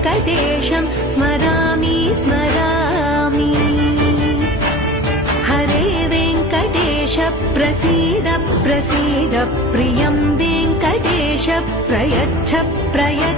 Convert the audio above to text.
वेङ्कटेशं स्मरामि स्मरामि। हरे वेङ्कटेश प्रसीद प्रसीद प्रियं वेङ्कटेश प्रयच्छ प्रयच्छ।